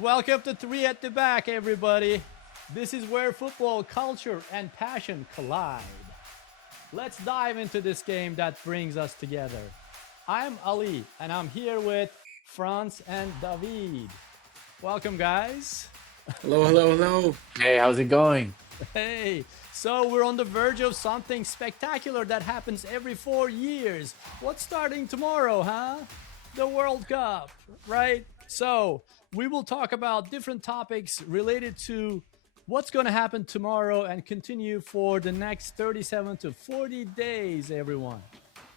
welcome to Three at the Back, everybody. This is where football culture and passion collide. Let's dive into this game that brings us together. I'm Ali, and I'm here with Frantz and David. Welcome, guys. Hello, hello, hello. Hey, how's it going? Hey, so we're on the verge of something spectacular that happens every 4 years. What's starting tomorrow, huh? The World Cup, right? So we will talk about different topics related to what's going to happen tomorrow and continue for the next 37 to 40 days, everyone.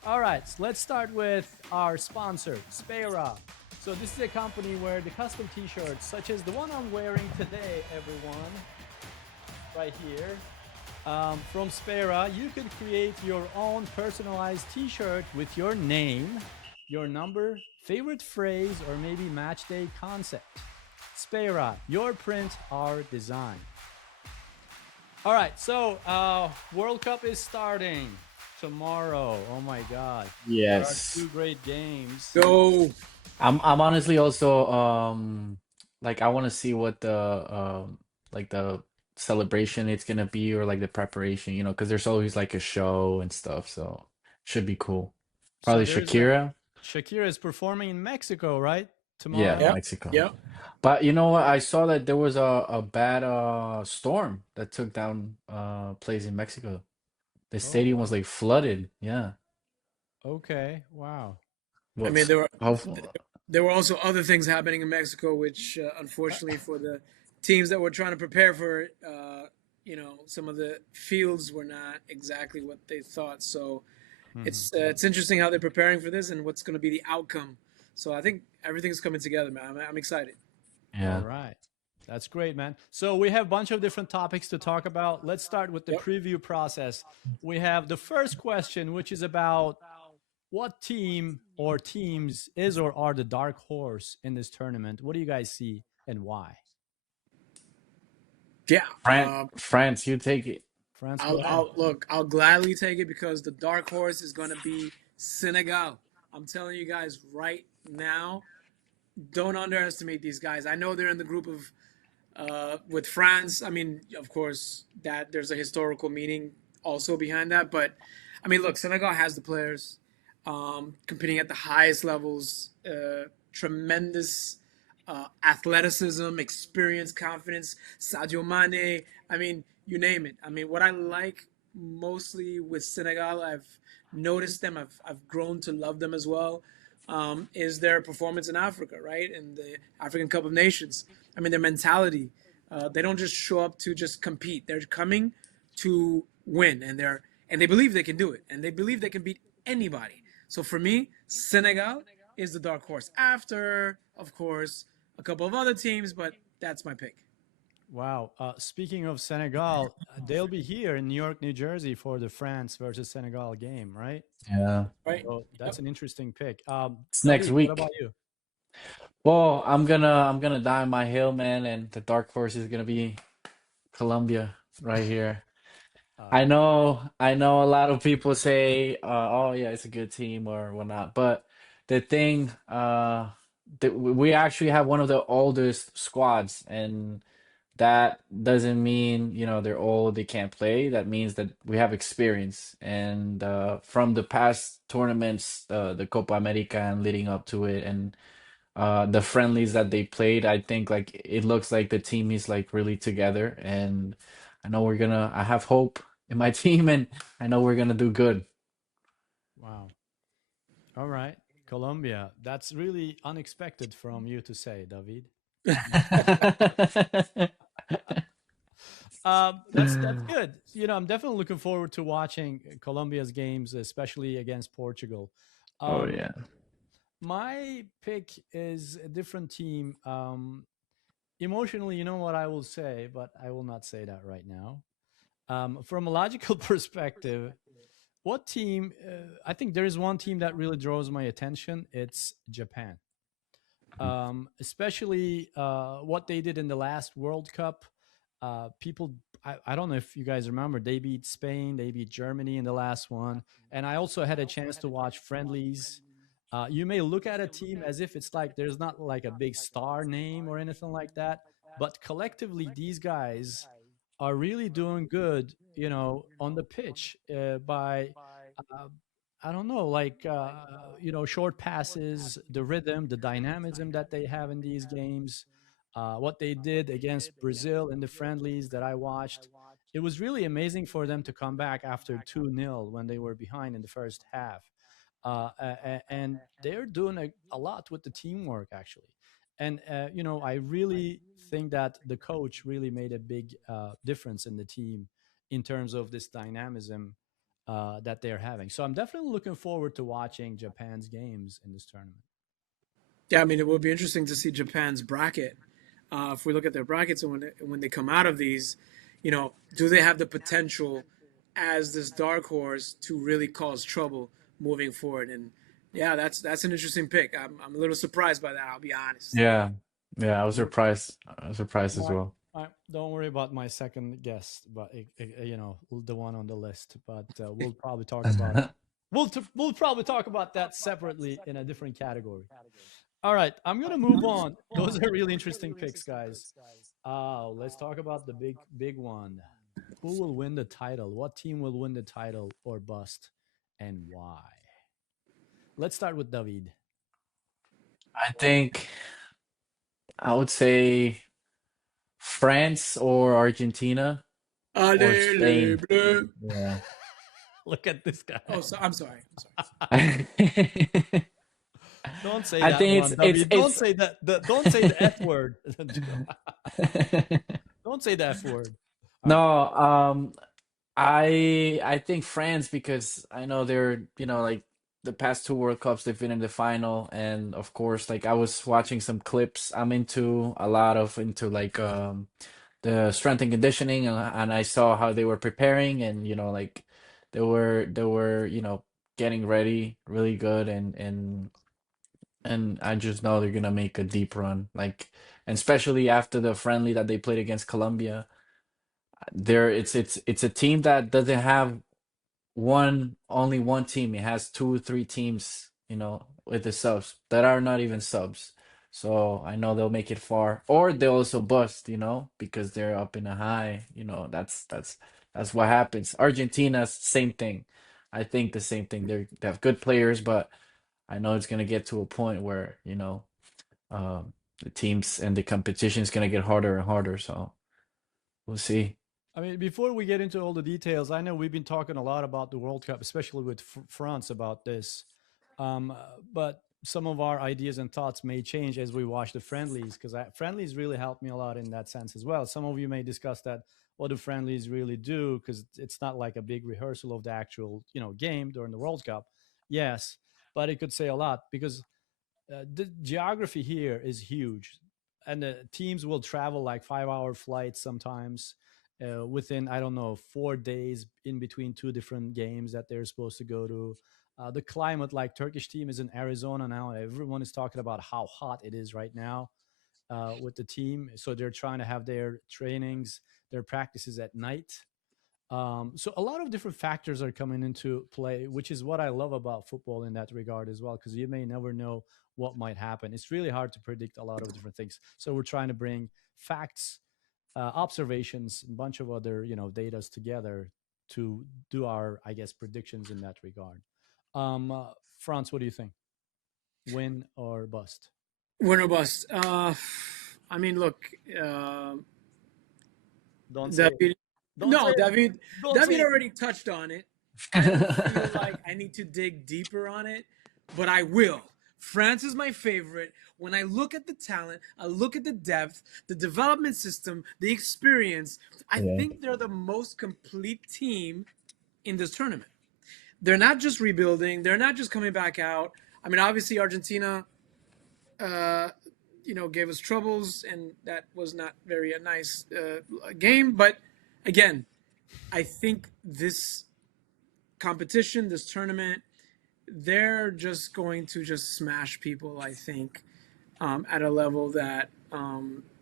All right, so let's start with our sponsor, Spera. So this is a company where the custom t-shirts, such as the one I'm wearing today, everyone, right here, from Spera, you could create your own personalized t-shirt with your name, your number, favorite phrase, or maybe match day concept. Spera, your print, our design. All right, so World Cup is starting tomorrow. Oh my God. There are Yes. two great games. Go. I'm honestly also like I want to see what like the celebration it's gonna be or like the preparation, because there's always like a show and stuff, so should be cool. So Probably there's a Shakira. Shakira is performing in Mexico, right? Yeah, Tomorrow. Yep, Mexico. yep. But you know what? I saw that there was a bad storm that took down plays in Mexico. The Oh stadium was wow. like flooded. Yeah. Okay. Wow. I mean, What's there were how there were also other things happening in Mexico, which Uh, unfortunately for the teams that were trying to prepare for it, some of the fields were not exactly what they thought. So mhm. it's interesting how they're preparing for this and what's going to be the outcome. So I think everything's coming together, man. I'm excited. All yeah. right. That's great, man. So we have a bunch of different topics to talk about. Let's start with the Yep. preview process. We have the first question, which is about what team or teams is or are the dark horse in this tournament? What do you guys see and why? Yeah. France, you take it. France, go I'll, ahead. I'll look. I'll gladly take it because the dark horse is going to be Senegal. I'm telling you guys right now, don't underestimate these guys. I know they're in the group of with France. I mean, of course, that there's a historical meaning also behind that. But I mean, look, Senegal has the players competing at the highest levels, tremendous athleticism, experience, confidence. Sadio Mane. I mean, you name it. I mean, what I like mostly with Senegal, I've noticed them. I've grown to love them as well. Is their performance in Africa, right? In the African Cup of Nations. I mean, their mentality. They don't just show up to just compete. They're coming to win, and they believe they can do it, and they believe they can beat anybody. So for me, Senegal is the dark horse. After, of course, a couple of other teams, but that's my pick. Wow. Speaking of Senegal, they'll be here in New York, New Jersey for the France versus Senegal game, right? Yeah. Right? So that's Yep. an interesting pick. It's next David, what about week. you? Well, I'm gonna die on my hill, man, and the dark horse is gonna be Colombia right here. Uh, I know a lot of people say, oh yeah, it's a good team or whatnot, but the thing, that we actually have one of the oldest squads, and that doesn't mean, they're old, they can't play. That means that we have experience. And from the past tournaments, the Copa America and leading up to it, and the friendlies that they played, I think like it looks like the team is like really together, and I have hope in my team, and I know we're gonna do good. wow. All right. Colombia. That's really unexpected from you to say, David. That's good. I'm definitely looking forward to watching Colombia's games, especially against Portugal. Oh Um, yeah. my pick is a different team. Emotionally, you know what I will say, but I will not say that right now. From a logical perspective, what team? I think there is one team that really draws my attention. It's Japan, especially what they did in the last World Cup. People, I don't know if you guys remember, they beat Spain, they beat Germany in the last one, and I also had a chance to watch friendlies You may look at a team as if it's like there's not like a big star name or anything like that, but collectively, these guys are really doing good, on the pitch by, uh, I don't know, like, short passes, the rhythm, the dynamism that they have in these games, what they did against Brazil in the friendlies that I watched. It was really amazing for them to come back after 2-0 when they were behind in the first half. And they're doing a lot with the teamwork, actually. And I really think that the coach really made a big difference in the team in terms of this dynamism that they're having. So I'm definitely looking forward to watching Japan's games in this tournament. Yeah, I mean, it will be interesting to see Japan's bracket. If we look at their brackets and when they come out of these, do they have the potential as this dark horse to really cause trouble moving forward? And yeah, that's an interesting pick. I'm a little surprised by that. I'll be honest. Yeah, yeah, I was Mm. surprised. I was surprised as All right. well. All right. Don't worry about my second guess, but the one on the list. But we'll probably talk about we'll probably talk about that separately in a different category. All right, I'm gonna move on. Those are really interesting picks, guys. Let's talk about the big one. Who will win the title? What team will win the title or bust, and why? Let's start with David. I think I would say France or Argentina or Allez, les Spain. bleus. Yeah. Look at this guy. Oh, so, I'm sorry. I'm sorry. I Don't say that think one, it's David. Don't say that. Don't say the F word. it's Don't say the F word. All right. no, I think France because I know they're, like the past two World Cups they've been in the final and of course like I was watching some clips. I'm into a lot of into like the strength and conditioning and I saw how they were preparing and like they were getting ready really good and I just know they're gonna make a deep run like and especially after the friendly that they played against Colombia. It's a team that doesn't have only one team. It has two, three teams, with the subs that are not even subs. So I know they'll make it far, or they'll also bust, because they're up in a high. That's what happens. Argentina's same thing. I think the same thing. They have good players, but I know it's gonna get to a point where the teams and the competition is gonna get harder and harder. So we'll see. I mean, before we get into all the details, I know we've been talking a lot about the World Cup, especially with France about this. But some of our ideas and thoughts may change as we watch the friendlies, because friendlies really helped me a lot in that sense as well. Some of you may discuss that what do friendlies really do, because it's not like a big rehearsal of the actual game during the World Cup. Yes, but it could say a lot because the geography here is huge, and the teams will travel like 5-hour flights sometimes within, I don't know, 4 days in between two different games that they're supposed to go to. The climate, like Turkish team is in Arizona now. Everyone is talking about how hot it is right now with the team, so they're trying to have their trainings, their practices at night. So a lot of different factors are coming into play, which is what I love about football in that regard as well, because you may never know what might happen. It's really hard to predict a lot of different things. So we're trying to bring facts, observations, a bunch of other datas together to do our, I guess, predictions in that regard. Franz, what do you think? Win or bust? Winner bust. I mean, look, Don't say it. David. Don't say No, it. David. Don't say David it. already touched on it. I don't feel like I need to dig deeper on it, but I will. France is my favorite. When I look at the talent, I look at the depth, the development system, the experience. I Yeah. think they're the most complete team in this tournament. They're not just rebuilding. They're not just coming back out. I mean, obviously Argentina, uh, gave us troubles, and that was not very a nice game. But again, I think this competition, this tournament, they're just going to just smash people. I think at a level that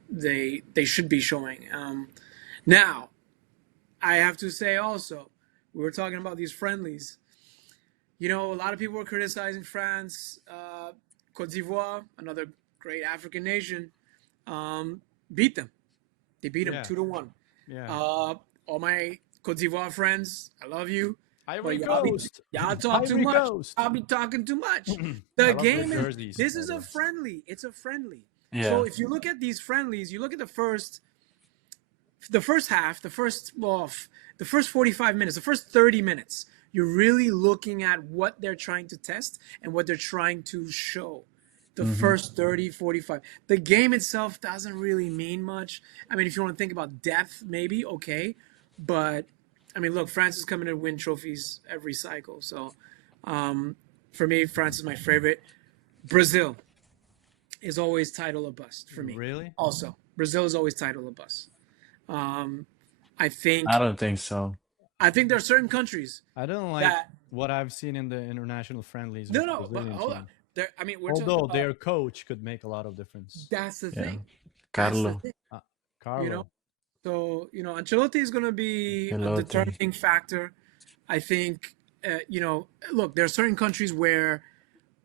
they should be showing. Now, I have to say also, we were talking about these friendlies. A lot of people were criticizing France, Cote d'Ivoire, another great African nation, beat them. They beat them Yeah, 2-1. yeah. All my Cote d'Ivoire friends, I love you, but Ivory Coast. y'all talk too Ivory much. Coast. I'll be talking too much. I The love their game is jerseys, this by is the a way. friendly. It's a friendly. So Yeah. if you look at these friendlies, you look at the first half, the first 45 minutes, the first 30 minutes, you're really looking at what they're trying to test and what they're trying to show. The Hmm. first 30, 45. The game itself doesn't really mean much. I mean, if you want to think about depth, maybe, okay. But, I mean, look, France is coming to win trophies every cycle. So, for me, France is my favorite. Brazil is always title or bust for me. Really? Also, Brazil is always title or bust. Um, I I think don't think so. I think there are certain countries I don't like that what I've seen in the international friendlies with no, the no, but Brazilian hold on. team. I mean, we're talking Although about their coach could make a lot of difference. that's the Yeah. thing. That's the Carlo thing. Uh, You know, Carlo. so Ancelotti is going to be a Pelotti. determining factor. I think look, there are certain countries where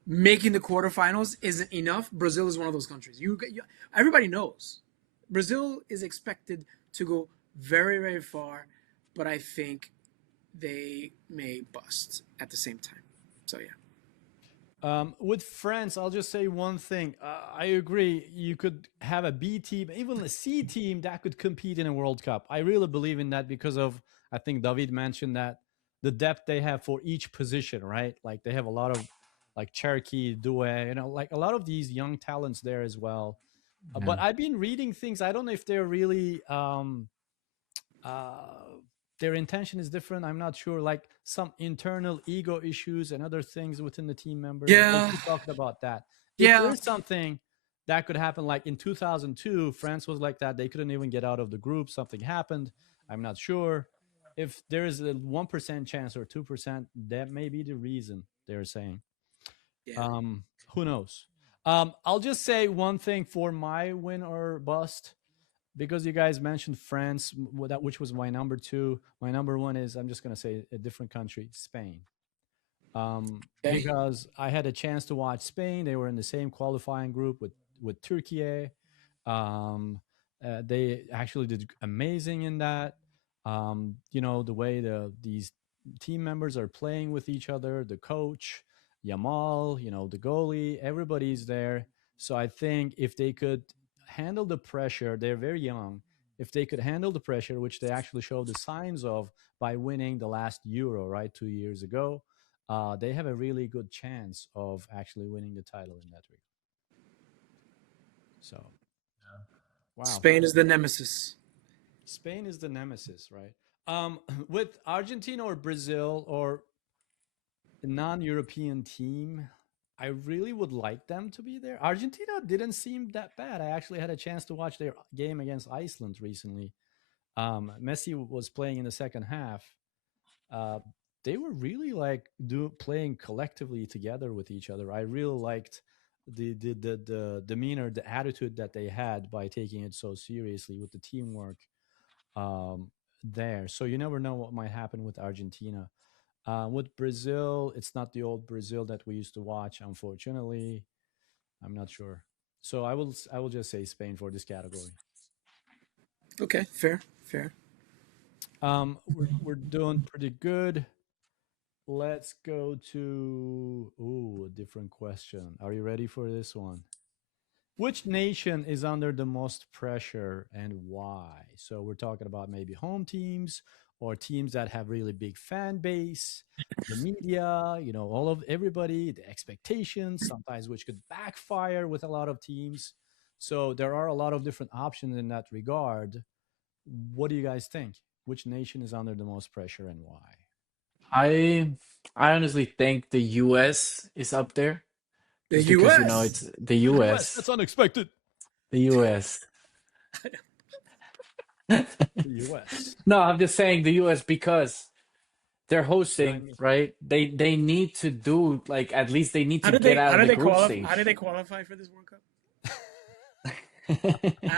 making the quarterfinals isn't enough. Brazil is one of those countries. Everybody knows Brazil is expected to go very, very far, but I think they may bust at the same time. So yeah. With France, I'll just say one thing. I agree. You could have a B team, even a C team that could compete in a World Cup. I really believe in that because of, I think David mentioned that the depth they have for each position, right? Like they have a lot of like Cherokee, Doué, like a lot of these young talents there as well. Yeah. But I've been reading things. I don't know if they're really uh, their intention is different. I'm not sure. Like some internal ego issues and other things within the team members. Yeah. We talked about that. If Yeah. there's something that could happen, like in 2002, France was like that. They couldn't even get out of the group. Something happened. I'm not sure. If there is a 1% chance or 2%, that may be the reason they're saying. Yeah. Who knows? I'll just say one thing for my win or bust because you guys mentioned France, which was my number two. My number one is I'm just gonna say a different country, Spain. Okay. Because I had a chance to watch Spain. They were in the same qualifying group with Turkey. Um, they actually did amazing in that. The way these team members are playing with each other, the coach, Yamal, the goalie, everybody's there. So I think if they could handle the pressure, they're very young. If they could handle the pressure, which they actually showed the signs of by winning the last Euro, right, 2 years ago, they have a really good chance of actually winning the title in that regard. So, wow, Spain is the nemesis. Spain is the nemesis, right? With Argentina or Brazil or a non-European team, I really would like them to be there. Argentina didn't seem that bad. I actually had a chance to watch their game against Iceland recently. Messi was playing in the second half. Uh, they were really like playing collectively together with each other. I really liked the demeanor, the attitude that they had by taking it so seriously with the teamwork um, there. So you never know what might happen with Argentina. With Brazil, it's not the old Brazil that we used to watch. Unfortunately, I'm not sure. So I will just say Spain for this category. Okay, fair, fair. We're doing pretty good. Let's go to a different question. Are you ready for this one? Which nation is under the most pressure and why? So we're talking about maybe home teams or teams that have really big fan base, the media, all of everybody, the expectations, sometimes which could backfire with a lot of teams. So there are a lot of different options in that regard. What do you guys think? Which nation is under the most pressure and why? I I honestly think the US is up there The just because U.S. it's the The US, that's US. unexpected. The US. The US. No, I'm just saying the US because they're You know what I hosting, mean? right? They need to do like at least they need to get out How of did the they group qualify? How stage. did they qualify for this World Cup?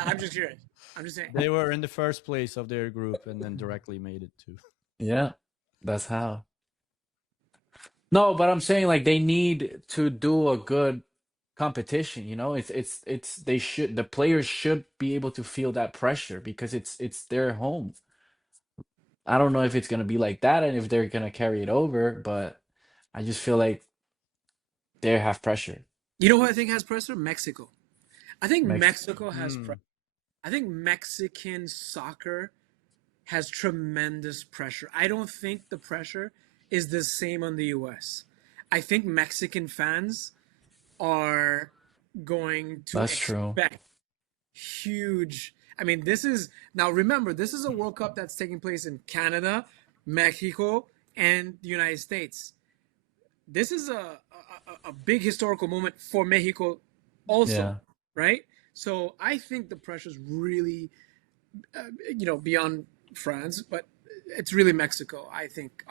I'm just curious. I'm just saying. They were in the first place of their group and then directly made it to. Yeah, that's how. No, but I'm saying like they need to do a good competition, you know? It's they should the players should be able to feel that pressure because it's their home. I don't know if it's gonna be like that and if they're gonna carry it over, but I just feel like they have pressure. You know who I think has pressure? Mexico. I think Mex Mexico has pressure. Mm, I think Mexican soccer has tremendous pressure. I don't think the pressure is the same on the US. I think Mexican fans are going to that's true. expect huge. I mean, this is now remember, this is a World Cup that's taking place in Canada, Mexico, and the United States. This is a big historical moment for Mexico also, Yeah. right? So I think the pressure is really, beyond France, but it's really Mexico. I think,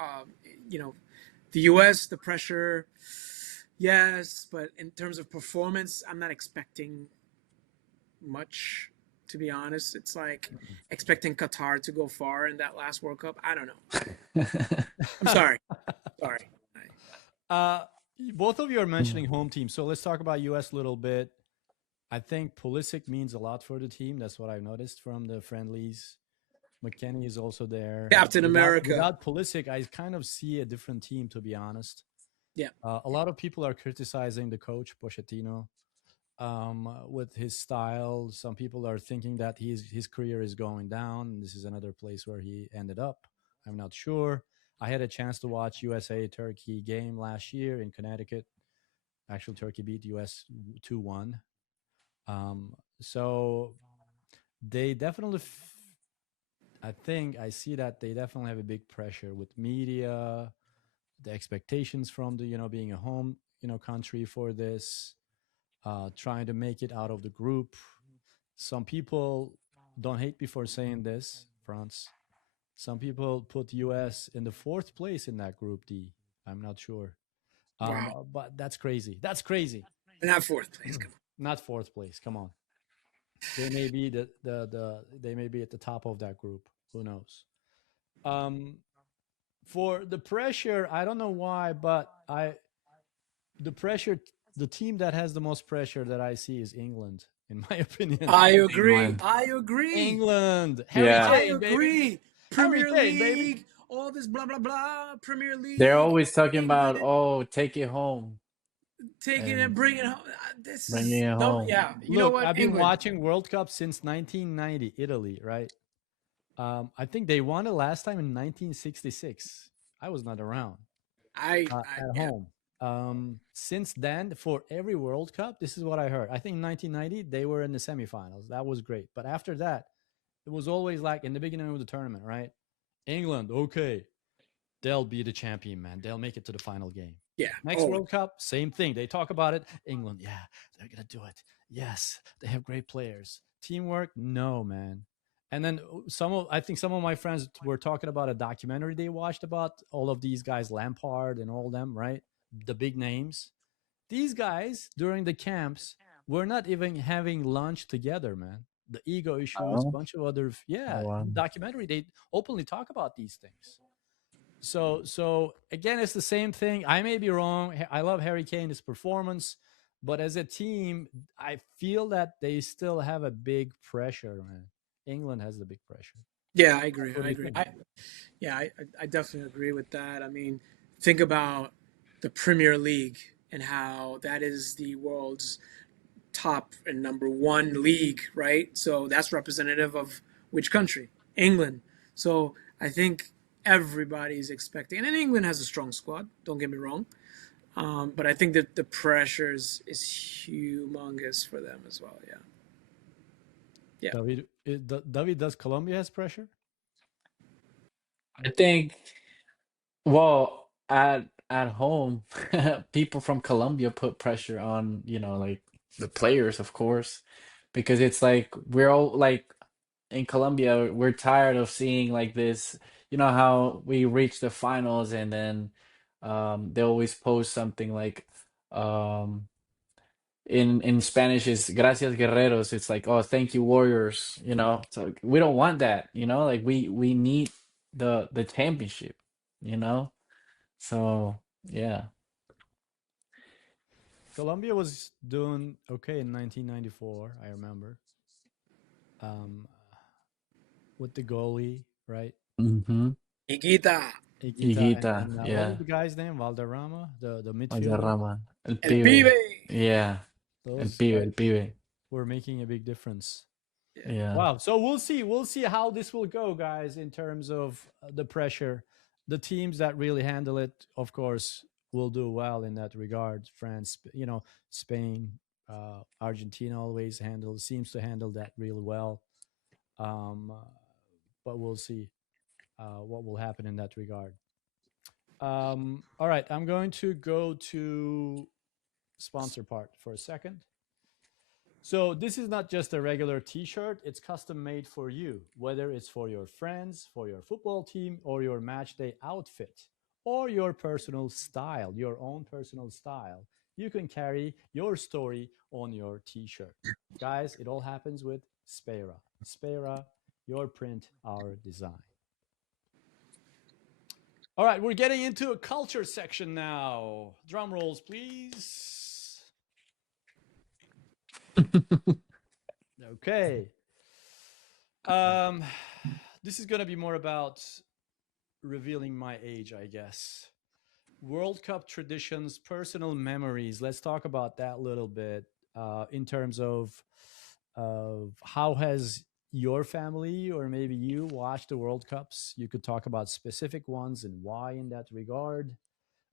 the U.S. the pressure, yes, but in terms of performance, I'm not expecting much. To be honest, it's like expecting Qatar to go far in that last World Cup. I don't know. I'm sorry. Sorry. uh, both of you are mentioning home team, so let's talk about US a little bit. I think Pulisic means a lot for the team. That's what I've noticed from the friendlies. McKennie is also there. Captain America. Without Pulisic, I kind of see a different team, to be honest. Yeah. A lot of people are criticizing the coach Pochettino with his style. Some people are thinking that his career is going down. This is another place where he ended up. I'm not sure. I had a chance to watch USA Turkey game last year in Connecticut. Actually, Turkey beat US 2-1. So they definitely, I think I see that they definitely have a big pressure with media, the expectations from the being a home country for this, trying to make it out of the group. Some people don't hate me for saying this, France. Some people put US in the fourth place in that group D. I'm not sure. Wow. But that's crazy. That's crazy. Not fourth place. Come Not fourth place. Come on. They may be they may be at the top of that group. Who knows? Um, for the pressure, I don't know why, but the pressure, the team that has the most pressure that I see is England, in my on. opinion. I agree. England. I agree. England, Harry Yeah. I Kane, baby, agree. Harry Premier Kane, baby. League, all this blah blah blah. Premier They're League, always talking about, England, oh, take it home taking it, and bringing it home. This bringing is it no, home. yeah. You know Look, what? I've been England. watching World Cup since 1990, Italy, right? I think they won it last time in 1966. I was not around at Yeah. home. Since then, for every World Cup, this is what I heard. I think 1990 they were in the semifinals. That was great. But after that, it was always like in the beginning of the tournament, right? England, okay, they'll be the champion, man. They'll make it to the final game. Yeah. Next Oh, World Cup, same thing. They talk about it. England, yeah, they're gonna do it. Yes, they have great players. Teamwork, no, man. And then I think some of my friends were talking about a documentary they watched about all of these guys, Lampard and all them, right? The big names. These guys during the camps were not even having lunch together, man. The ego issues, Oh, bunch of other, oh yeah. wow. In the documentary, they openly talk about these things. So again, it's the same thing. I may be wrong. I love Harry Kane, his performance, but as a team, I feel that they still have a big pressure, man. England has the big pressure. yeah. I agree. What I do you agree. think? I definitely agree with that. I mean, think about the Premier League and how that is the world's top and number one league, right? So that's representative of which country? England. So I think everybody's expecting, and England has a strong squad. Don't get me wrong, but I think that the pressure is humongous for them as well. Yeah, yeah. David, does Colombia has pressure? I think, well, at home, people from Colombia put pressure on, like the players, of course, because it's like we're all like in Colombia, we're tired of seeing like this, how we reach the finals and then they always post something like um in Spanish is gracias guerreros. It's like, oh, thank you warriors, So we don't want that, like we need the championship, you know? So Yeah. Colombia was doing okay in 1994, I remember. Um, with the goalie, right? Mm-hmm. Higuita, Higuita Higuita. and what was Yeah. the guy's name? Valderrama, the midfielder. Valderrama. El el pibe. pibe. Yeah. El Those pibe. guys El pibe. were making a big difference. Yeah. Yeah. Wow. So we'll see. We'll see how this will go, guys, in terms of the pressure. The teams that really handle it, of course, will do well in that regard. France, Spain, Argentina always seems to handle that really well. But we'll see what will happen in that regard. All right. I'm going to go to sponsor part for a second. So this is not just a regular t-shirt, it's custom made for you, whether it's for your friends, for your football team, or your match day outfit, or your personal style, your own personal style. You can carry your story on your t-shirt. Guys, it all happens with Spera. Spera, your print, our design. All right, we're getting into a culture section now. Drum rolls, please. Okay. Um, this is going to be more about revealing my age, I guess. World Cup traditions, personal memories. Let's talk about that a little bit in terms of how has your family or maybe you watched the World Cups. You could talk about specific ones and why in that regard.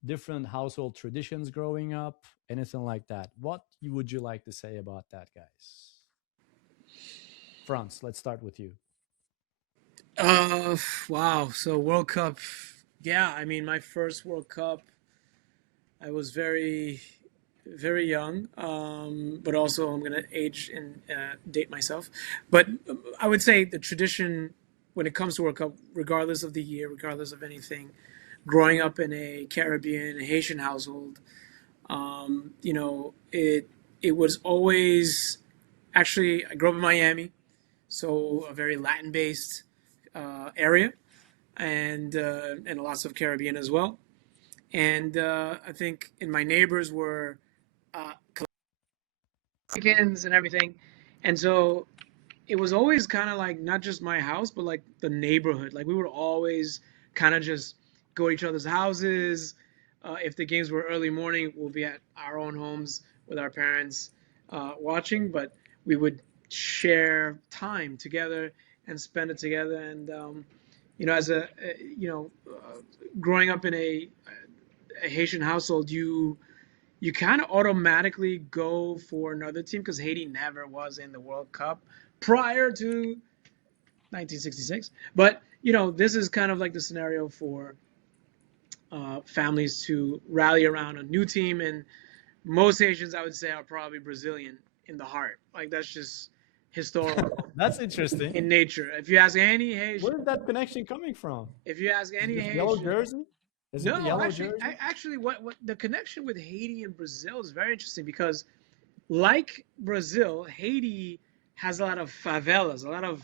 Different household traditions growing up, anything like that. What would you like to say about that, guys? Franz, let's start with you. Uh, wow. So World Cup. Yeah, I mean, my first World Cup, I was very, very young. But also, I'm gonna age and date myself. But I would say the tradition when it comes to World Cup, regardless of the year, regardless of anything, growing up in a Caribbean Haitian household, it was always actually. I grew up in Miami, so a very Latin based area, and lots of Caribbean as well. And I think in my neighbors were uh, Mexicans and everything, and so it was always kind of like not just my house, but like the neighborhood. Like we would always kind of just go to each other's houses. If the games were early morning, we'll be at our own homes with our parents watching, but we would share time together and spend it together. And as growing up in a Haitian household, you kind of automatically go for another team because Haiti never was in the World Cup prior to 1966. But this is kind of like the scenario for families to rally around a new team, and most Haitians, I would say, are probably Brazilian in the heart. Like that's just historical That's interesting. in nature. If you ask any Haitian, Where's that connection coming from? if you ask Is it any the yellow Haitian, jersey? Is it the no, yellow actually, jersey? what the connection with Haiti and Brazil is very interesting because like Brazil, Haiti has a lot of favelas, a lot of,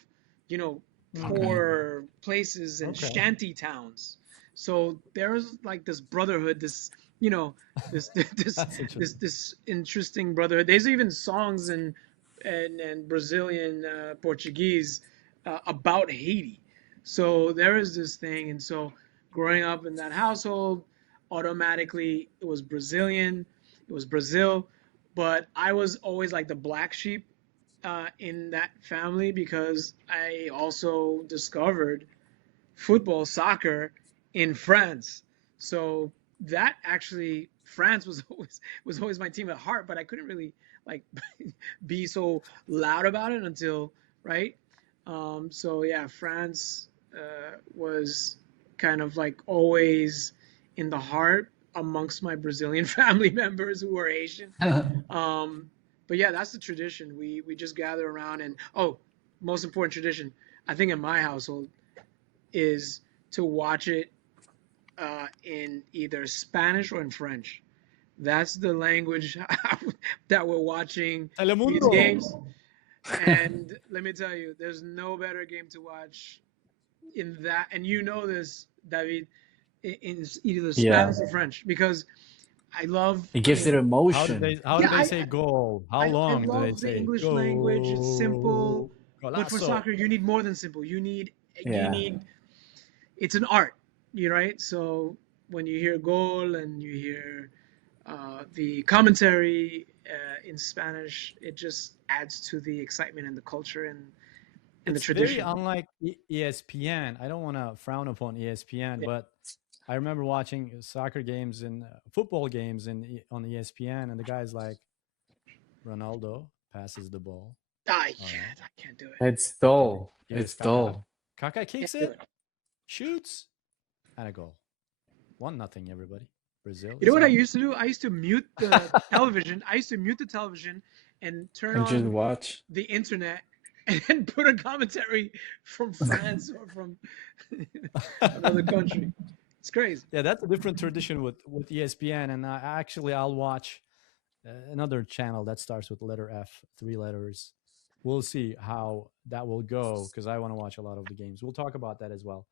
you know, Okay. poor places and Okay. shanty towns. So there's like this brotherhood, you know, this this That's interesting. this interesting brotherhood. There's even songs and Brazilian Portuguese about Haiti. So there is this thing, and so growing up in that household, automatically it was Brazilian, it was Brazil, but I was always like the black sheep in that family because I also discovered football, soccer in France. So that actually France was always my team at heart, but I couldn't really like be so loud about it until right. So yeah, France was kind of like always in the heart amongst my Brazilian family members who were Asian. Um, but yeah, that's the tradition. We just gather around and most important tradition I think in my household is to watch it in either Spanish or in French. That's the language that we're watching these Telemundo. games. And let me tell you, there's no better game to watch in that. And you know this, David. in either Yeah. Spanish or French because I love. It I gives it mean, emotion. How do yeah, they say goal? How I long do they love the say English language. It's simple, go? but for Golazo. soccer, you need more than simple. You Yeah. need it's an art, you right? So when you hear goal and you hear the commentary in Spanish, it just adds to the excitement and the culture and the It's very tradition. unlike ESPN. I don't want to frown upon ESPN, Yeah. but I remember watching soccer games and football games on ESPN, and the guy's like, Ronaldo passes the ball. All right. I can't do it. It's Okay. dull. Here's It's Kaká. dull. Kaká Can't kicks do it, it. shoots, and a goal. 1-0, everybody. Brazil You know is what I up. used to do? I used to mute the television. I used to mute the television and turn And just on watch. the internet and then put a commentary from France or from another country. It's crazy. Yeah, that's a different tradition with ESPN, and I'll watch another channel that starts with letter F, 3 letters. We'll see how that will go because I want to watch a lot of the games. We'll talk about that as well.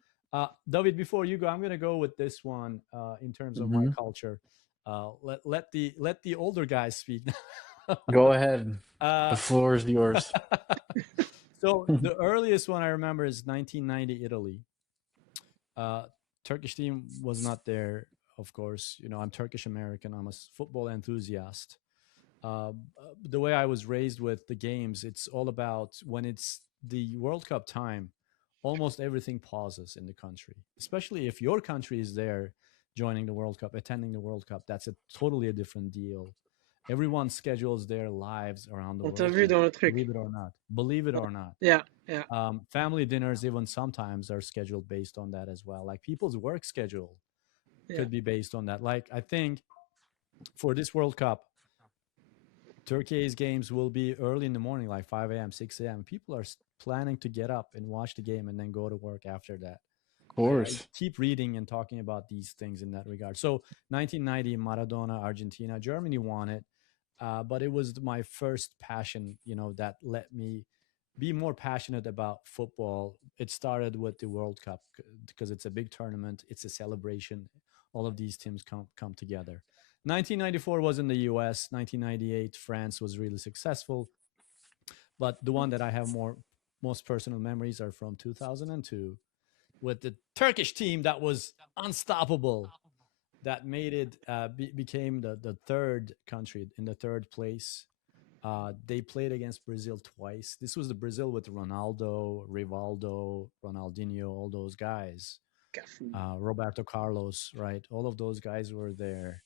David, before you go, I'm going to go with this one in terms of my Hmm. culture. Let the older guys speak. Go ahead. The uh, floor is yours. so the earliest one I remember is 1990 Italy. Uh, Turkish team was not there, of course. You know, I'm Turkish American. I'm a football enthusiast. The way I was raised with the games, it's all about when it's the World Cup time, almost everything pauses in the country, especially if your country is there joining the World Cup, attending the World Cup. That's a totally a different deal. Everyone schedules their lives around the On t'a World vu Cup, dans le truc. believe it or not. Believe it or not. Yeah, yeah, Family dinners, even sometimes, are scheduled based on that as well. Like people's work schedule yeah. could be based on that. Like I think for this World Cup, Turkey's games will be early in the morning, like 5 a.m., 6 a.m. People are planning to get up and watch the game and then go to work after that. Of I course. keep reading and talking about these things in that regard. So 1990, Maradona, Argentina, Germany won it, but it was my first passion, that let me be more passionate about football. It started with the World Cup because it's a big tournament, it's a celebration. All of these teams come together. 1994 was in the US. 1998, France was really successful. But the one that I have most personal memories are from 2002 with the Turkish team that was unstoppable, that made it became the third country in the third place. They played against Brazil twice. This was the Brazil with Ronaldo, Rivaldo, Ronaldinho, all those guys. Cafu. Roberto Carlos, right? All of those guys were there.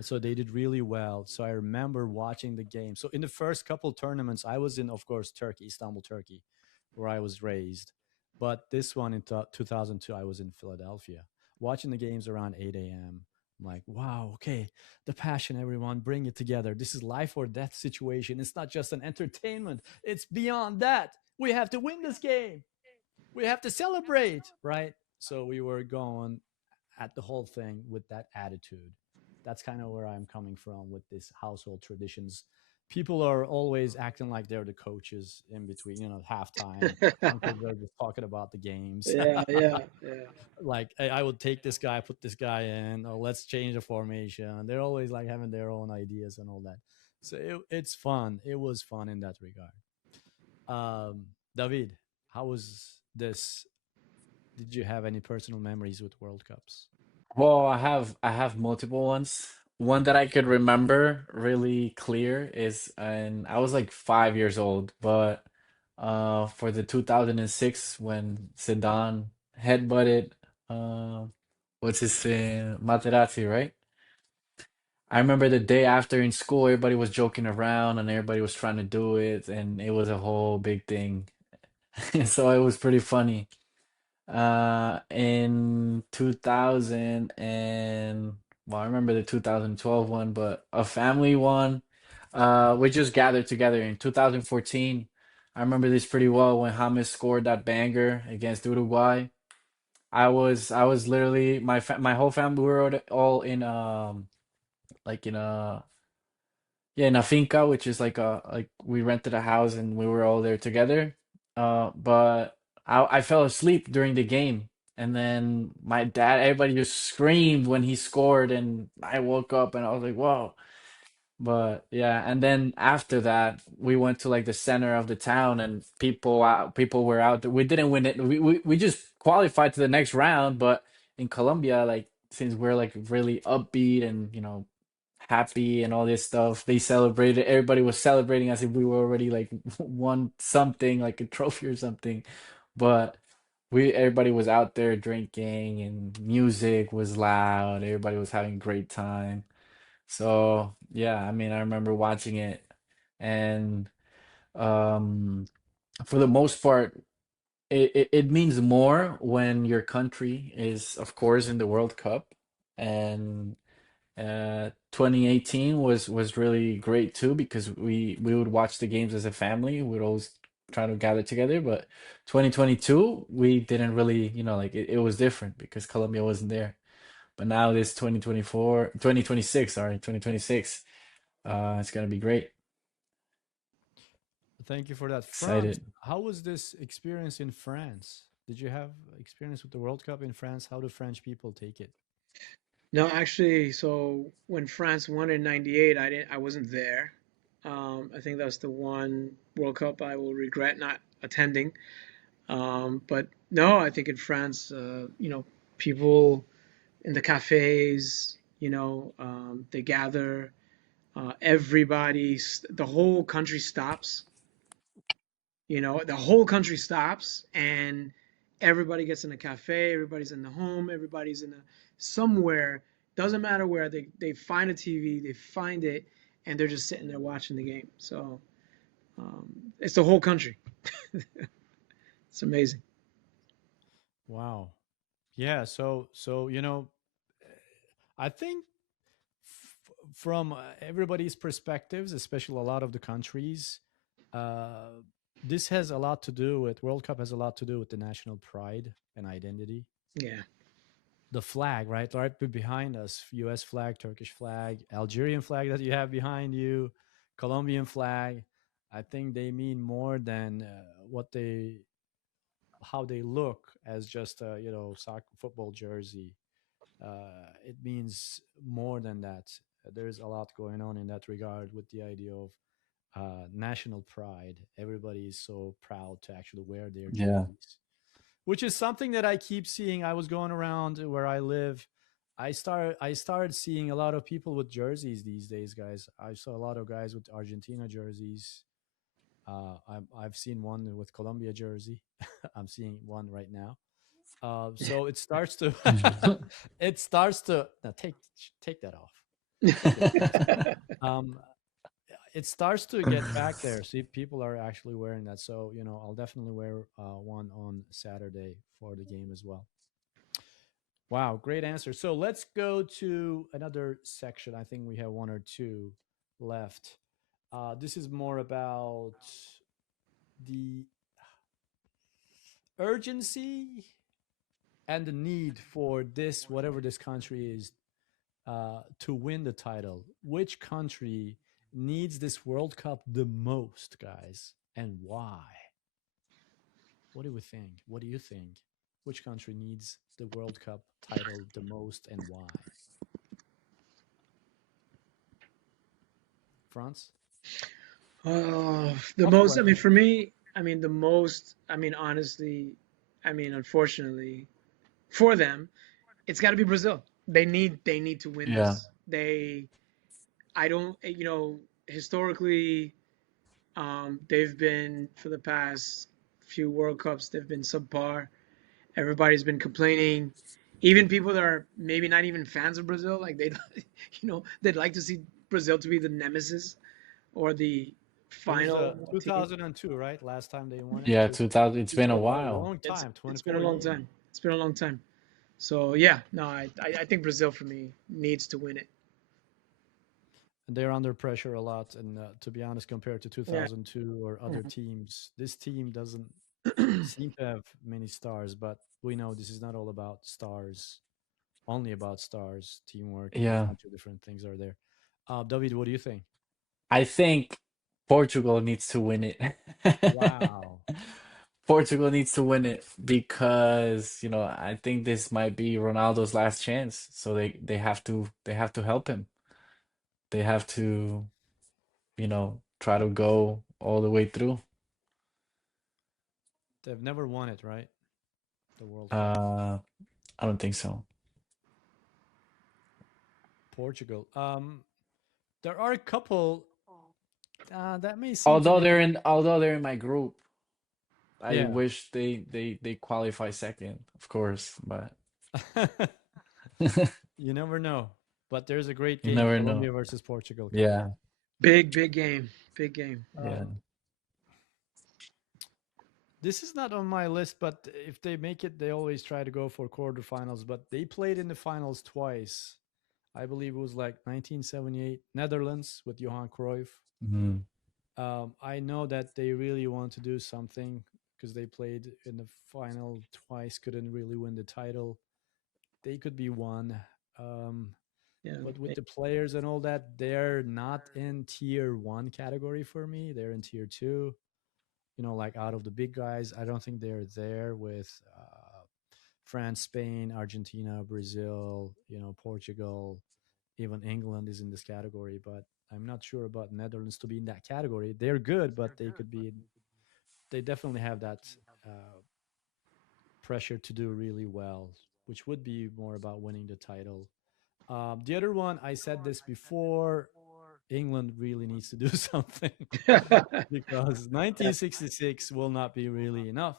So they did really well. So I remember watching the game. So in the first couple tournaments, I was in, of course, Turkey, Istanbul, Turkey, where I was raised. But this one in 2002, I was in Philadelphia, watching the games around 8 a.m. I'm like, wow, okay, the passion, everyone, bring it together. This is life or death situation. It's not just an entertainment. It's beyond that. We have to win this game. We have to celebrate, right? So we were going at the whole thing with that attitude. That's kind of where I'm coming from with this household traditions. People are always acting like they're the coaches in between, halftime. Uncles are just talking about the games. Yeah, yeah, yeah. Like, hey, I would take this guy, put this guy in, or let's change the formation. They're always like having their own ideas and all that. So it's fun. It was fun in that regard. David, how was this? Did you have any personal memories with World Cups? Well, I have multiple ones. One that I could remember really clear is, and I was like 5 years old, but for the 2006 when Zidane headbutted uh what's his Materazzi, right? I remember the day after in school, everybody was joking around and everybody was trying to do it, and it was a whole big thing. So it was pretty funny. In 2000 and well, I remember the 2012 one, but a family one. We just gathered together in 2014. I remember this pretty well when James scored that banger against Uruguay. I was literally my whole family, we were all in like in a yeah, in a finca, which is like we rented a house and we were all there together. But I fell asleep during the game. And then my dad, everybody just screamed when he scored, and I woke up and I was like, "Whoa!" But yeah, and then after that, we went to like the center of the town, and people were out there. We didn't win it. We just qualified to the next round, but in Colombia, like since we're like really upbeat and happy and all this stuff, they celebrated. Everybody was celebrating as if we were already like won something, like a trophy or something. But we everybody was out there drinking and music was loud. Everybody was having a great time. So yeah, I mean, I remember watching it, and um, for the most part, it means more when your country is, of course, in the World Cup, and 2018 was really great too because we would watch the games as a family. We'd always try to gather together, but 2022 we didn't really, like it was different because Colombia wasn't there. But now this 2024, 2026, sorry, 2026. It's gonna be great. Thank you for that. Frantz, Excited. how was this experience in France? Did you have experience with the World Cup in France? How do French people take it? No, actually, so when France won in '98, I wasn't there. I think that's the one World Cup I will regret not attending. But no, I think in France, people in the cafes, they gather. The whole country stops. The whole country stops, and everybody gets in a cafe. Everybody's in the home. Everybody's in a somewhere. Doesn't matter where they find a TV. They find it, and they're just sitting there watching the game. So it's the whole country. It's amazing. Wow. Yeah, so I think from everybody's perspectives, especially a lot of the countries, uh, this has a lot to do with World Cup has a lot to do with the national pride and identity. Yeah. The flag, right behind us, U.S. flag, Turkish flag, Algerian flag that you have behind you, Colombian flag. I think they mean more than what they how they look as just a soccer football jersey. It means more than that. There's a lot going on in that regard with the idea of national pride. Everybody is so proud to actually wear their Yeah. jerseys, which is something that I keep seeing. I was going around where I live. I started seeing a lot of people with jerseys these days, guys. I saw a lot of guys with Argentina jerseys. I've seen one with Colombia jersey. I'm seeing one right now. So it starts to it starts to now take that off. Take it off. Um, it starts to get back there. See, people are actually wearing that. So I'll definitely wear one on Saturday for the game as well. Wow, great answer. So let's go to another section. I think we have one or two left. This is more about the urgency and the need for this, whatever this country is, to win the title. Which country needs this World Cup the most, guys, and why? What do we think? What do you think? Which country needs the World Cup title the most and why? France? The Tough most. I mean, question. for me, the most. Honestly, unfortunately, for them, it's got to be Brazil. They need to win Yeah. this. I don't. Historically, they've been for the past few World Cups. They've been subpar. Everybody's been complaining. Even people that are maybe not even fans of Brazil, like they, they'd like to see Brazil to be the nemesis or the It was final team. 2002, right? Last time they won it. Yeah, 2000. It's been a So a while. long It's time, it's been a 24 long years. time. It's been a long time. So yeah, no, I think Brazil for me needs to win it. And they're under pressure a lot. And to be honest, compared to Yeah. 2002 or other teams, this team doesn't seem to have many stars. But we know this is not all about stars, only about stars. Teamwork and a Yeah. bunch of different things are there. David, what do you think? I think Portugal needs to win it. Wow. Portugal needs to win it because, I think this might be Ronaldo's last chance. So they have to help him. They have to, try to go all the way through. They've never won it, right? The World Cup. Uh, I don't think so. Portugal. There are a couple that may seem to Although make they're in although they're in my group, I yeah. wish they qualify second, of course, but You never know. But there's a great you game, never Colombia know. versus Portugal coming Yeah, up. Big game. Big game. yeah. This is not on my list, but if they make it, they always try to go for quarterfinals. But they played in the finals twice. I believe it was like 1978 Netherlands with Johan Cruyff. Mhm. I know that they really want to do something because they played in the final twice, couldn't really win the title. They could be one. Um, Yeah. but with the players and all that, they're not in tier one category for me. They're in tier two. Like out of the big guys, I don't think they're there with France, Spain, Argentina, Brazil, Portugal, even England is in this category. But I'm not sure about Netherlands to be in that category. They're good, but they could be. They definitely have that uh, pressure to do really well, which would be more about winning the title. The other one, I said this before, England really needs to do something because 1966 will not be really enough,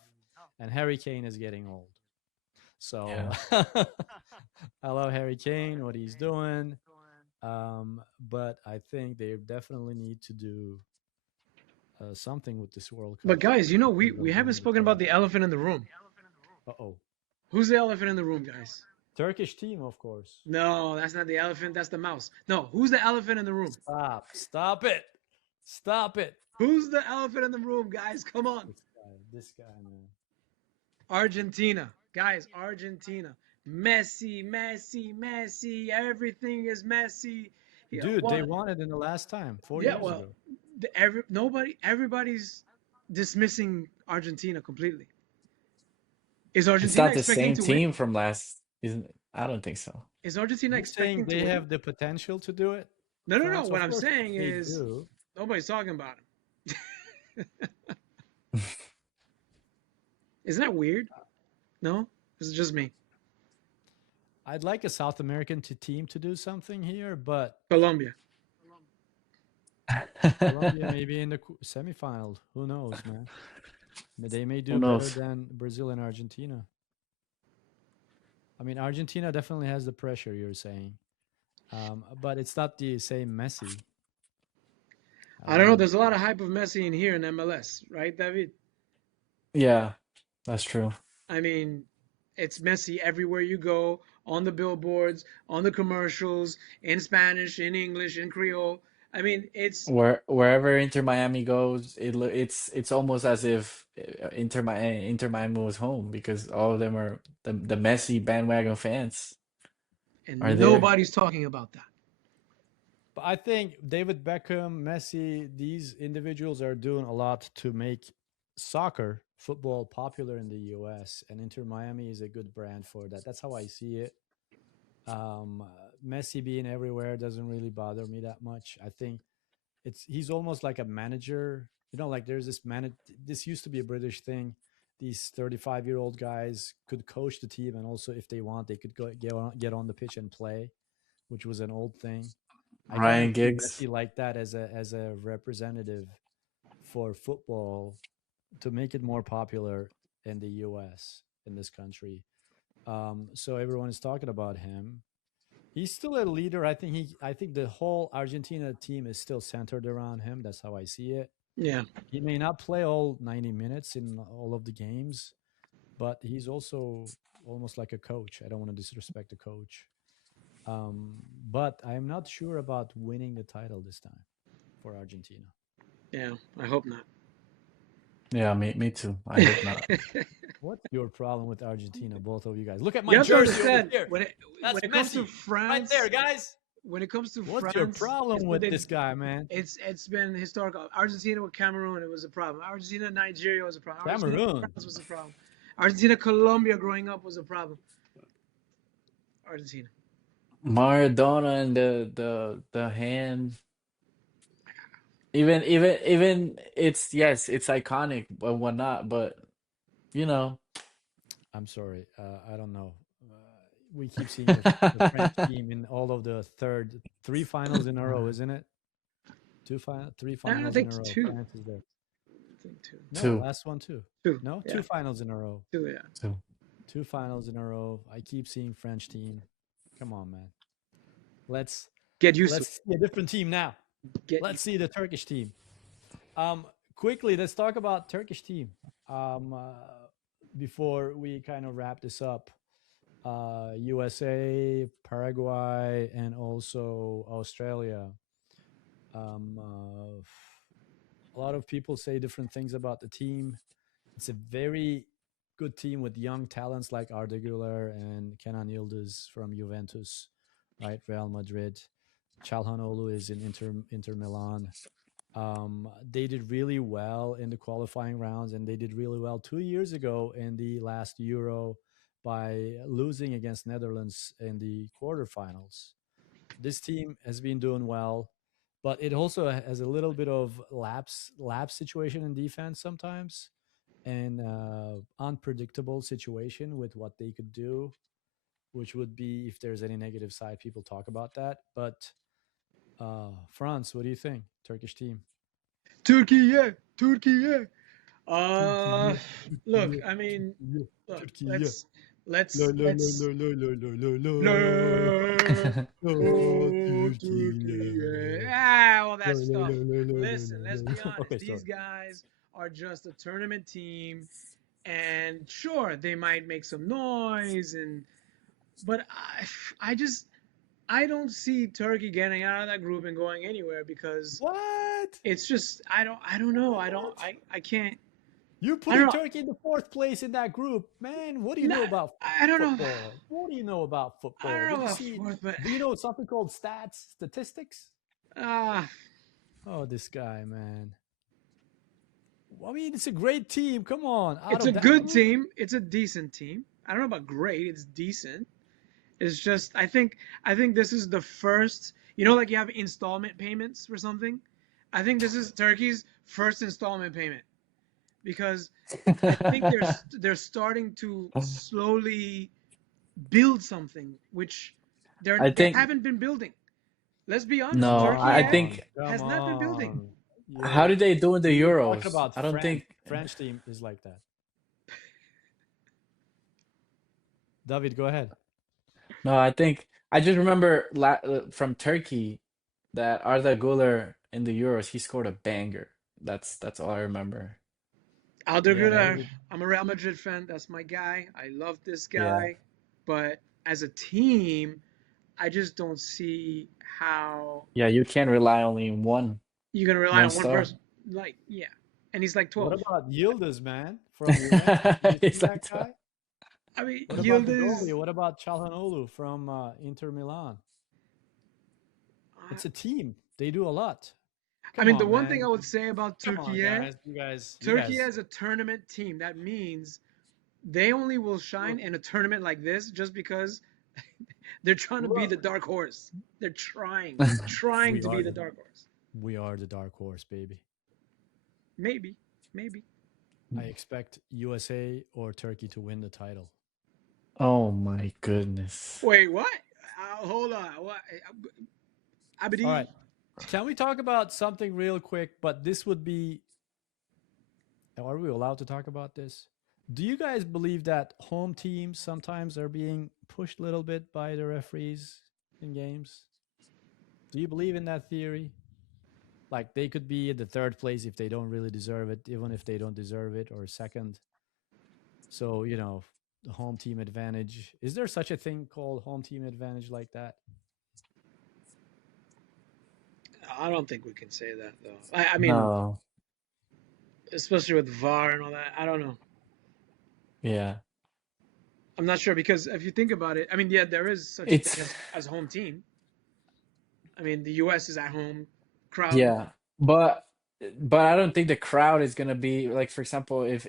and Harry Kane is getting old. So Yeah. I love Harry Kane, what he's doing, but I think they definitely need to do something with this World But Cup guys, if they're we going to haven't win the spoken about title. the elephant in the room. Uh oh, Who's the elephant in the room, guys? Turkish team, of course. No, that's not the elephant. That's the mouse. No, who's the elephant in the room? Stop it, stop it. Who's the elephant in the room, guys? Come on. This guy, man. Argentina. Guys, Argentina. Messi, Messi, Messi. Everything is Messi. He Dude, they won. won it in the last time, four Yeah, years well, ago. everybody's dismissing Argentina completely. Is It's Argentina not the expecting same to win? team from last, isn't it? I don't think so. Is Argentina You're saying expecting to they win? have the potential to do it, No, no, no. France? What Of I'm course saying they is do. nobody's talking about him. Isn't that weird? No? This is just me. I'd like a South American team to do something here, but Colombia. Colombia maybe in the semifinal. Who knows, man? They may Who do better knows? than Brazil and Argentina. I mean, Argentina definitely has the pressure you're saying, but it's not the same Messi. I don't know. There's a lot of hype of Messi in here in MLS, right, David? Yeah, that's true. I mean, it's Messi everywhere you go, on the billboards, on the commercials, in Spanish, in English, in Creole. I mean, it's Wherever Inter Miami goes, it's almost as if Inter Miami was home because all of them are the Messi bandwagon fans are and there. nobody's talking about that. But I think David Beckham, Messi, these individuals are doing a lot to make soccer, football popular in the US, and Inter Miami is a good brand for that. That's how I see it. Um, Messi being everywhere doesn't really bother me that much. I think he's almost like a manager. Like there's this man. This used to be a British thing. These 35-year-old guys could coach the team, and also if they want, they could get on the pitch and play, which was an old thing. I kind of Ryan see Giggs. Messi like that as a representative for football to make it more popular in the U.S. in this country. So everyone is talking about him. He's still a leader. I think the whole Argentina team is still centered around him. That's how I see it. Yeah. He may not play all 90 minutes in all of the games, but he's also almost like a coach. I don't want to disrespect the coach. But I'm not sure about winning the title this time for Argentina. Yeah. I hope not. Yeah, me too. I hope not. What's your problem with Argentina, both of you guys? Look at my You have to jersey over understand here. when That's it comes to Messi right France, there, guys. when it comes to What's your France, it's problem what with they this guy, man? it's been historical. Argentina with Cameroon, it was a problem. Argentina Nigeria was a problem. Argentina Cameroon. France was a problem. Argentina Colombia growing up was a problem. Argentina. Maradona and the hand. Even it's yes, it's iconic but whatnot, but you know. I'm sorry. I don't know. Uh, we keep seeing the French team in all of the three finals in a row, isn't it? Three I finals in think a row. two. France is there. I think two. No, Two. last one too. Two. No, Yeah. two finals in a row. Two. Yeah. Two. Two finals in a row. I keep seeing French team. Come on, man. Let's Get used to let's see a different team now. it. Get Let's see the Turkish team. Quickly, let's talk about Turkish team. Um, uh, Before we kind of wrap this up, USA, Paraguay, and also Australia. Um, uh, a lot of people say different things about the team. It's a very good team with young talents like Arda Güler and Kenan Yıldız from Juventus, right? Real Madrid. Çalhanoğlu is in Inter Milan. They did really well in the qualifying rounds, and they did really well 2 years ago in the last Euro by losing against Netherlands in the quarterfinals. This team has been doing well, but it also has a little bit of lapse situation in defense sometimes, and unpredictable situation with what they could do, which would be if there's any negative side, people talk about that. But Franz, what do you think? Turkish team. Turkey. Yeah. Turkey. Yeah. Türkiye, Look. Türkiye, I mean, Türkiye, look. Türkiye. La la la Let's. la la la la la la. Learn. Oh, Oh, Turkey. Türkiye. All La that la stuff. la la la Listen, la let's la be la. honest. Okay, These sorry. guys are just a tournament team, and sure, they might make some noise, but I don't see Turkey getting out of that group and going anywhere because What? it's just I don't know. What? I can't. You're I don't putting know. Turkey in the fourth place in that group, man. What do you No, know about I don't know. football? What do you know about I football? don't Did know you about see? fourth, but Do you know something called statistics? ah, Oh, this guy, man. I mean, it's a great team. Come on, out it's a of that good group. team. It's a decent team. I don't know about great. It's decent. It's just I think this is the first. Like you have installment payments for something. I think this is Turkey's first installment payment because I think they're starting to slowly build something which I they think haven't been building. Let's be honest. no, Come Turkey I on, think has come not been building. on. how did they do in the You're talking Euros? about I don't French. think French team is like that. David, go ahead. no, I think I just remember from Turkey that Arda Güler in the Euros, he scored a banger. That's all I remember. Yeah, Alderweireld, I'm a Real Madrid fan. That's my guy. I love this Yeah. guy. But as a team, I just don't see how Yeah, you can't rely only on you're gonna rely one on one star. person. Like, yeah, and he's like what 12. about Yıldız, man, from Juventus? Did you see It's that like guy? I mean, What about the Yildiz. goalie? What about Çalhanoğlu from Inter Milan? uh, It's a team. They do a lot. I Come mean, the on, one thing I man. would say about Come on, Turkey, guys. You Turkey guys. as a tournament team, that means they only will shine in a tournament like this just because they're trying to be Look, the dark horse. They're trying we to are be the the dark horse. we are the dark horse, baby. Maybe, maybe. I expect USA or Turkey to win the title. Oh my goodness. Wait, what? Hold on. What? All Abedi? right. Can we talk about something real quick? But this would be. Are we allowed to talk about this? Do you guys believe that home teams sometimes are being pushed a little bit by the referees in games? Do you believe in that theory? Like they could be in the third place if they don't really deserve it, even if they don't deserve it, or second. So, the home team advantage. Is there such a thing called home team advantage like that? I don't think we can say that though. I mean, No. especially with VAR and all that. I don't know. Yeah. I'm not sure because if you think about it, I mean, yeah, there is such a thing It's as home team. I mean, the U.S. is at home, crowd. Yeah, but I don't think the crowd is gonna be like, for example, if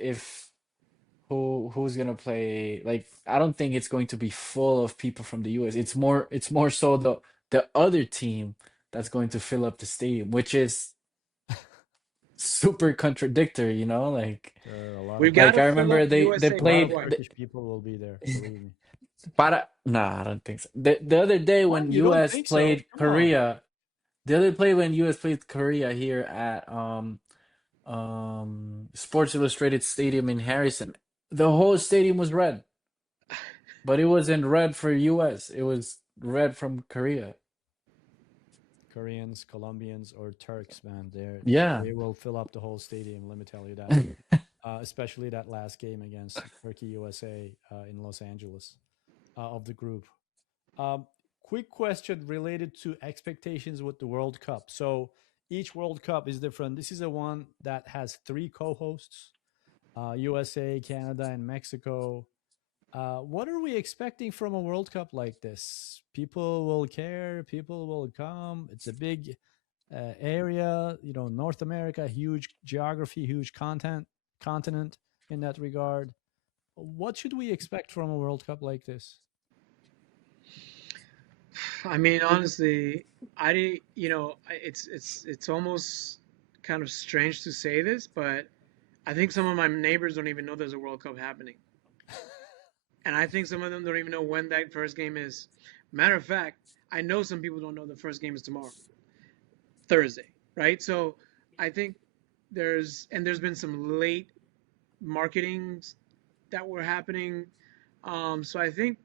who's gonna play, like, I don't think it's going to be full of people from the US. It's more so the other team that's going to fill up the stadium, which is super contradictory, you know? There are a lot We've of got Like to I fill remember up a they USA lot of played Paraguay. Turkish people will be there. Believe me. Nah, I don't think so. The other day What? when You don't US think so? played Come on. Korea, the other play when US played Korea here at Sports Illustrated Stadium in Harrison, the whole stadium was red. But it wasn't red for US. It was red from Korea. Koreans, Colombians, or Turks, man, Yeah. they will fill up the whole stadium. Let me tell you that. Especially that last game against Turkey USA in Los Angeles of the group. Um, Quick question related to expectations with the World Cup. So each World Cup is different. This is a one that has three co-hosts: USA, Canada, and Mexico. What are we expecting from a World Cup like this? People will care. People will come. It's a big area. You know, North America, huge geography, huge continent in that regard. What should we expect from a World Cup like this? I mean, honestly, it's almost kind of strange to say this, but I think some of my neighbors don't even know there's a World Cup happening, and I think some of them don't even know when that first game is. Matter of fact, I know some people don't know the first game is tomorrow, Thursday, right? So I think there's been some late marketings that were happening. So I think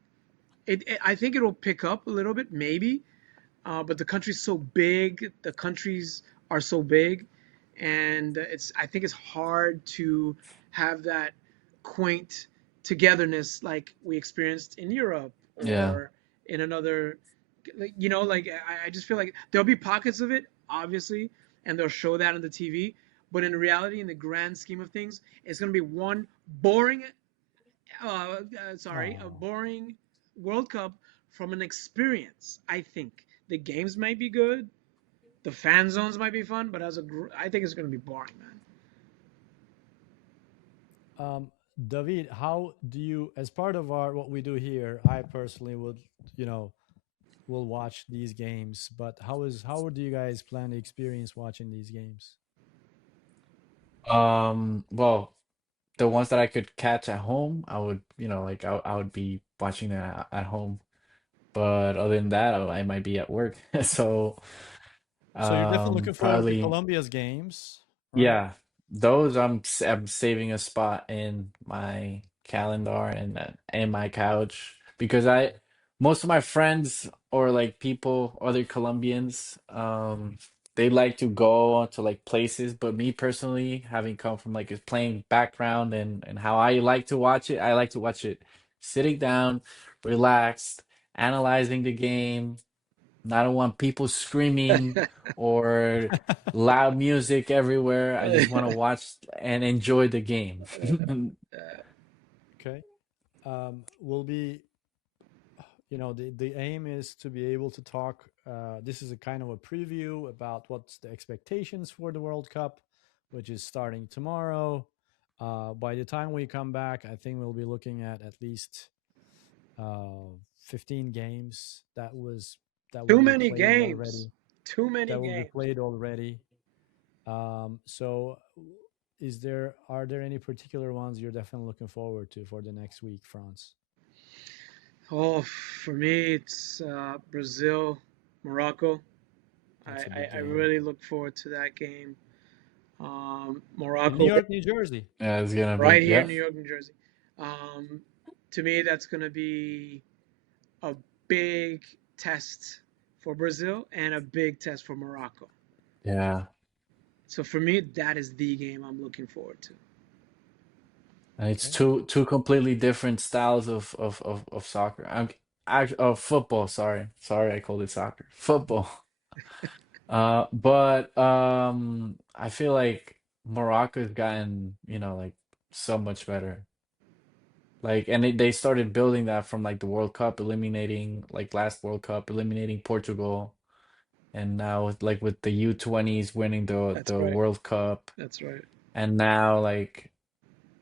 it'll pick up a little bit, maybe. But the country's so big. The countries are so big, and I think it's hard to have that quaint togetherness like we experienced in Europe Yeah. or in another. Like I just feel like there'll be pockets of it, obviously, and they'll show that on the TV. But in reality, in the grand scheme of things, it's going to be one boring a Oh, boring World Cup from an experience. I think the games might be good, the fan zones might be fun, but I think it's going to be boring, man. um, David, how do you, as part of our what we do here? I personally would, you know, will watch these games. But how do you guys plan to experience watching these games? Well, the ones that I could catch at home, I would, like I would be watching them at home. But other than that, I might be at work. So, So you're definitely looking forward to probably. Colombia's games, right? Yeah, those I'm saving a spot in my calendar and my couch, because I most of my friends, or like people, other Colombians, they like to go to like places, but me personally, having come from like a playing background, and how I like to watch it, I like to watch it sitting down, relaxed, analyzing the game. I don't want people screaming or loud music everywhere. I just want to watch and enjoy the game. Okay. Will be, the aim is to be able to talk. This is a kind of a preview about what's the expectations for the World Cup, which is starting tomorrow. By the time we come back, I think we'll be looking at least uh, 15 games that will Too be many played games. already. Too many That will be games. played already. So, is there are there any particular ones you're definitely looking forward to for the next week, France? Oh, for me, it's Brazil, Morocco. That's a big I game really look forward to that game. in New Morocco, York, New Jersey. Yeah, it's gonna be, right here in yeah. New York, New Jersey. Um, to me, that's going to be a big test for Brazil and a big test for Morocco. Yeah. So for me, that is the game I'm looking forward to. And it's Okay. two completely different styles of soccer. Of football, sorry. Sorry, I called it soccer. Football. But I feel like Morocco's gotten, like so much better. Like, and they started building that from like the World Cup, eliminating, like, last World Cup, eliminating Portugal. and now like with the U20s winning That's the right. World Cup, That's right. and now like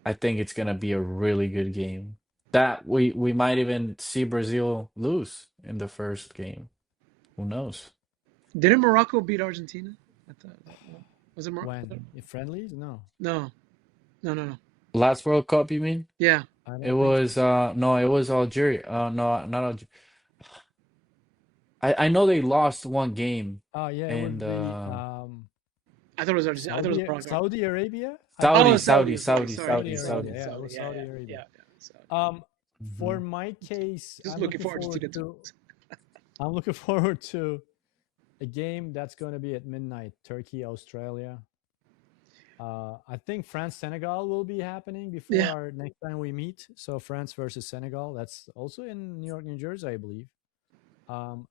I think it's gonna be a really good game. That we might even see Brazil lose in the first game. Who knows? Didn't Morocco beat Argentina? I thought was it Morocco? When in friendlies? No, No, no, no, no. Last World Cup, you mean? Yeah. I It don't think so. was no, it was Algeria. No, not Algeria. I know they lost one game Oh yeah, it was and the I thought it was Argentina. I thought it was Morocco. Saudi Arabia. I think Oh, Saudi, it was Saudi, Saudi, Saudi. Saudi, Sorry, Saudi Saudi, Arabia. Saudi. Yeah, it was Yeah, Saudi yeah, Arabia. yeah. Saudi. Um, for Hmm. my case, Just looking for Argentina to I'm looking forward to a game that's going to be at midnight. Turkey, Australia. I think France Senegal will be happening before Yeah. our next time we meet. So France versus Senegal. That's also in New York, New Jersey, I believe. Um,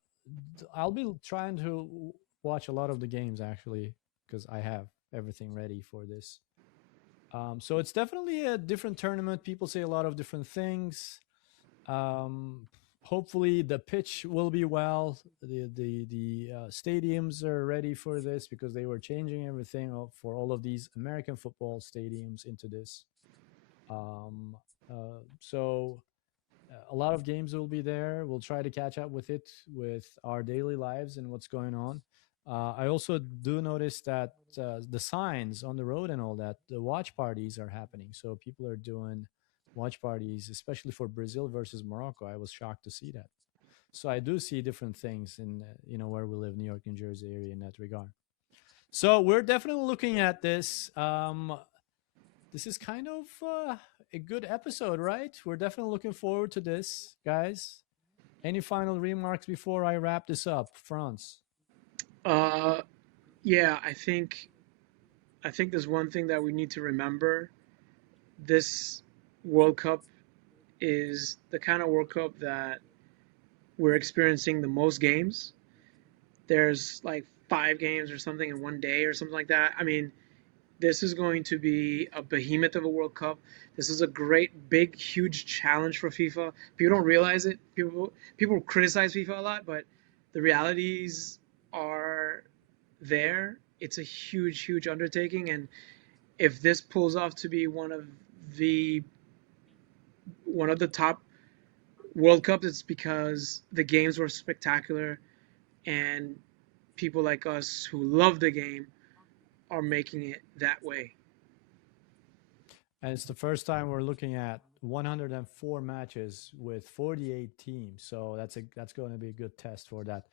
I'll be trying to watch a lot of the games actually because I have everything ready for this. So it's definitely a different tournament. People say a lot of different things. Um, Hopefully the pitch will be well. The stadiums are ready for this because they were changing everything for all of these American football stadiums into this. Um, so a lot of games will be there. We'll try to catch up with it with our daily lives and what's going on. I also do notice that the signs on the road and all that, the watch parties are happening. So people are doing watch parties, especially for Brazil versus Morocco. I was shocked to see that. So I do see different things in where we live, New York, New Jersey area in that regard. So we're definitely looking at this. This is kind of a good episode, right? We're definitely looking forward to this, guys. Any final remarks before I wrap this up, Franz? Uh, yeah. I think there's one thing that we need to remember. This World Cup is the kind of World Cup that we're experiencing the most games. There's like 5 games or something in one day or something like that. I mean, this is going to be a behemoth of a World Cup. This is a great, big, huge challenge for FIFA. People don't realize it. People criticize FIFA a lot, but the realities are there. It's a huge, huge undertaking, and if this pulls off to be the one of the top World Cups, it's because the games were spectacular, and people like us who love the game are making it that way. And it's the first time we're looking at 104 matches with 48 teams. So that's going to be a good test for that.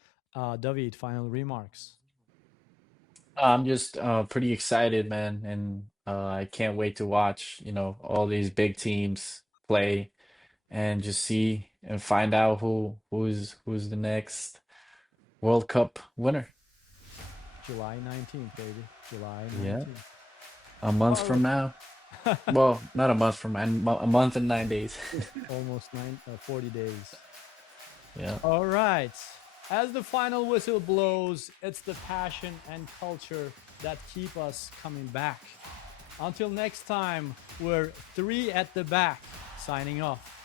David, final remarks. I'm just pretty excited, man, and I can't wait to watch, all these big teams play and just see and find out who's the next World Cup winner. July 19th, baby. July Yeah, 19th. a month All from now. Well, not a month from a month and 9 days. almost 40 days. Yeah. All right. As the final whistle blows, it's the passion and culture that keep us coming back. Until next time, we're three at the back, signing off.